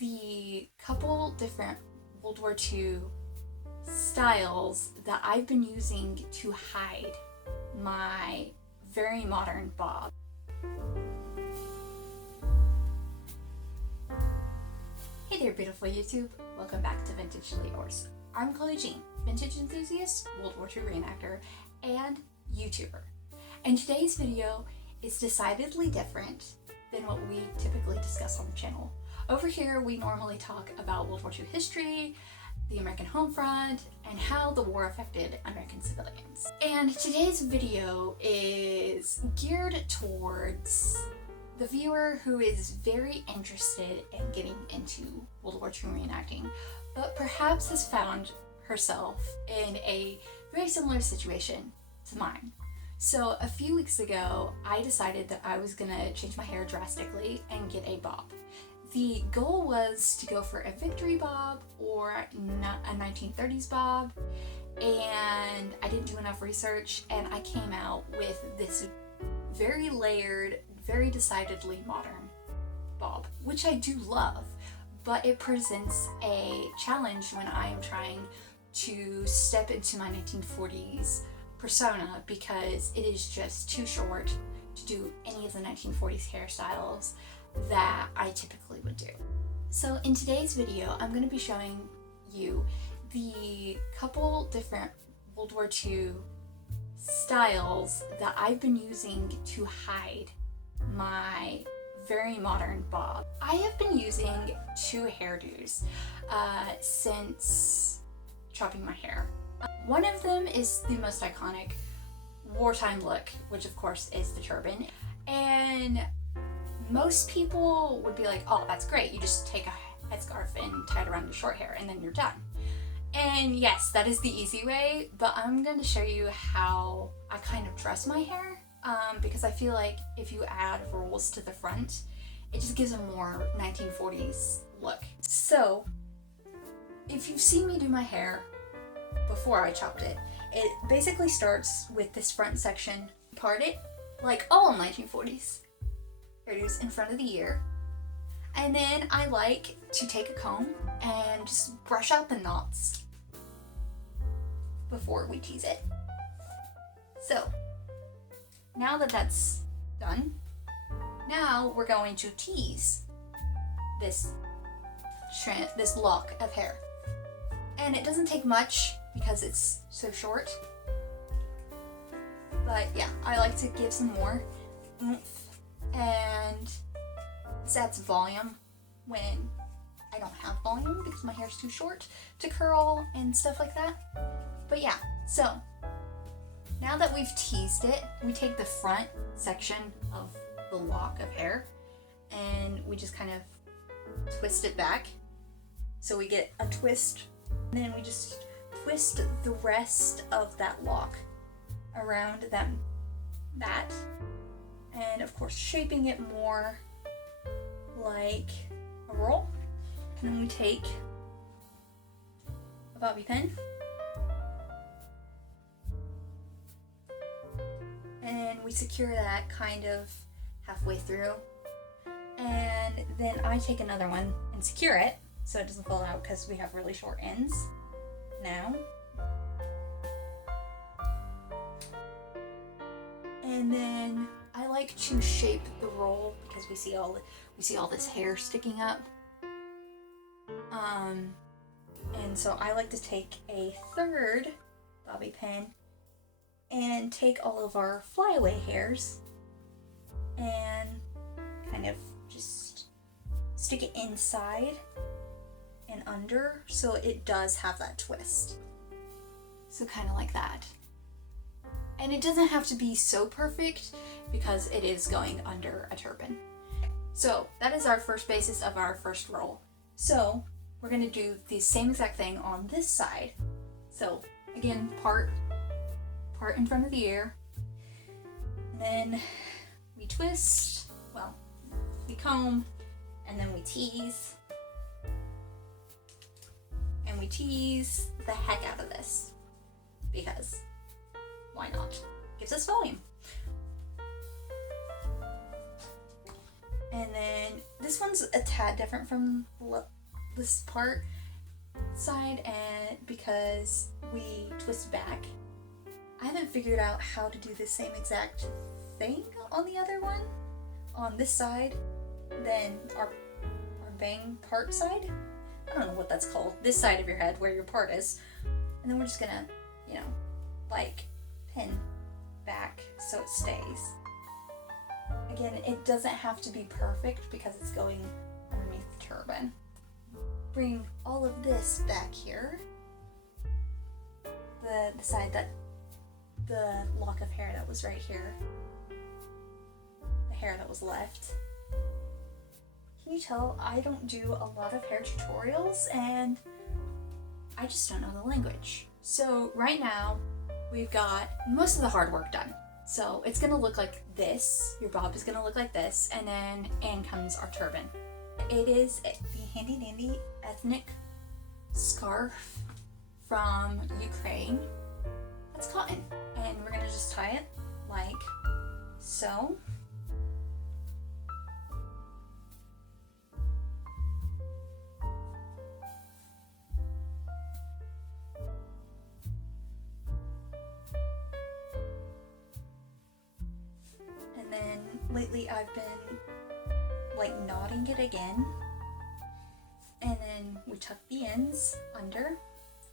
the couple different World War II styles that I've been using to hide my very modern bob. Hey there, beautiful YouTube. Welcome back to Vintagely Yours. I'm Chloe Jean, vintage enthusiast, World War II reenactor, and YouTuber. And today's video is decidedly different than what we typically discuss on the channel. Over here, we normally talk about World War II history, the American home front, and how the war affected American civilians. And today's video is geared towards the viewer who is very interested in getting into World War II reenacting, but perhaps has found herself in a very similar situation to mine. So a few weeks ago, I decided that I was gonna change my hair drastically and get a bob. The goal was to go for a victory bob or a 1930s bob, and I didn't do enough research, and I came out with this very layered, very decidedly modern bob, which I do love, but it presents a challenge when I am trying to step into my 1940s persona, because it is just too short to do any of the 1940s hairstyles that I typically would do. So in today's video, I'm going to be showing you the couple different World War II styles that I've been using to hide my very modern bob. I have been using two hairdos since chopping my hair. One of them is the most iconic wartime look, which of course is the turban. And most people would be like, oh, that's great. You just take a headscarf and tie it around your short hair and then you're done. And yes, that is the easy way, but I'm going to show you how I kind of dress my hair, because I feel like if you add rolls to the front, it just gives a more 1940s look. So if you've seen me do my hair before I chopped it, it basically starts with this front section, part it like all 1940s hairdos in front of the ear, and then I like to take a comb and just brush out the knots before we tease it. So now that that's done, now we're going to tease this lock of hair. And it doesn't take much because it's so short. But yeah, I like to give some more oomph, and this adds volume when I don't have volume because my hair's too short to curl and stuff like that. But yeah, so now that we've teased it, we take the front section of the lock of hair and we just kind of twist it back. So we get a twist, and then we just twist the rest of that lock around that, and of course shaping it more like a roll. And then we take a bobby pin and we secure that kind of halfway through, and then I take another one and secure it so it doesn't fall out because we have really short ends now. And then I like to shape the roll because we see all this hair sticking up. And so I like to take a third bobby pin and take all of our flyaway hairs and kind of just stick it inside and under so it does have that twist. So kind of like that. And it doesn't have to be so perfect because it is going under a turban. So that is our first basis of our first roll. So we're going to do the same exact thing on this side. So again, part in front of the ear, and then we twist, well, we comb, and then we tease, and we tease the heck out of this because why not? Gives us volume. And then this one's a tad different from this part side, and because we twist back. I haven't figured out how to do the same exact thing on the other one, on this side, than our bang part side. I don't know what that's called. This side of your head where your part is. And then we're just gonna, you know, like pin back so it stays. Again, it doesn't have to be perfect because it's going underneath the turban. Bring all of this back here. The side that, the lock of hair that was right here. The hair that was left. Can you tell I don't do a lot of hair tutorials and I just don't know the language. So right now we've got most of the hard work done. So it's gonna look like this. Your bob is gonna look like this, and then in comes our turban. It is the handy dandy ethnic scarf from Ukraine. It's cotton, and we're gonna just tie it like so. And then lately I've been like knotting it again, and then we tuck the ends under,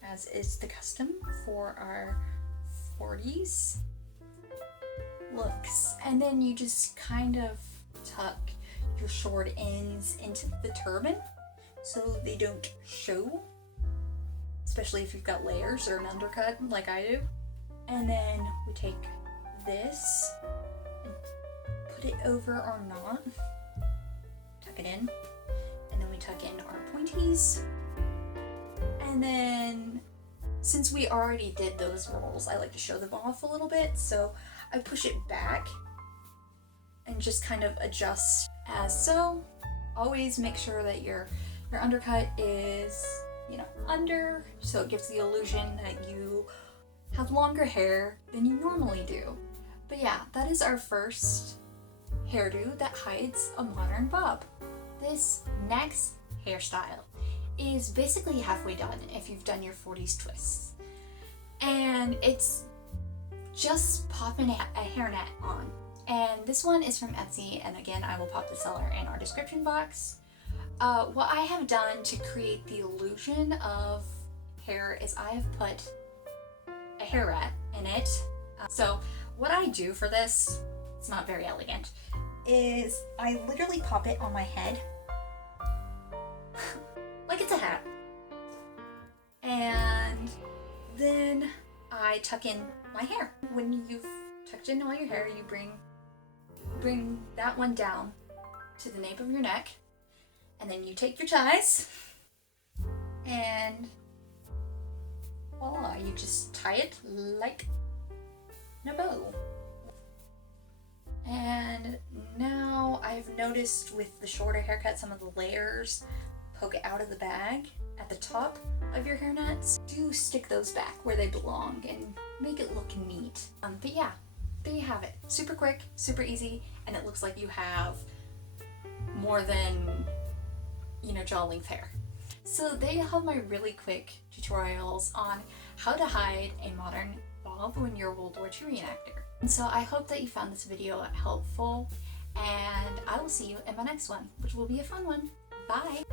as is the custom for our 40s looks. And then you just kind of tuck your short ends into the turban so they don't show, especially if you've got layers or an undercut like I do. And then we take this and put it over our knot, tuck it in, and then we tuck in our pointies. And then since we already did those rolls, I like to show them off a little bit, so I push it back and just kind of adjust as so. Always make sure that your undercut is, you know, under, so it gives the illusion that you have longer hair than you normally do. But yeah, that is our first hairdo that hides a modern bob. This next hairstyle is basically halfway done if you've done your 40s twists. And it's just popping a hairnet on. And this one is from Etsy, and again, I will pop the seller in our description box. What I have done to create the illusion of hair is I have put a hair rat in it. So what I do for this, it's not very elegant, is I literally pop it on my head like it's a hat. And then I tuck in my hair. When you've tucked in all your hair, you bring that one down to the nape of your neck, and then you take your ties and voila, you just tie it like in a bow. And now I've noticed with the shorter haircut, some of the layers poke out of the bag at the top of your hairnets. Do stick those back where they belong and make it look neat. But yeah, there you have it. Super quick, super easy, and it looks like you have more than, you know, jaw length hair. So there you have my really quick tutorials on how to hide a modern bob when you're a World War II reenactor. And so I hope that you found this video helpful, and I will see you in my next one, which will be a fun one. Bye!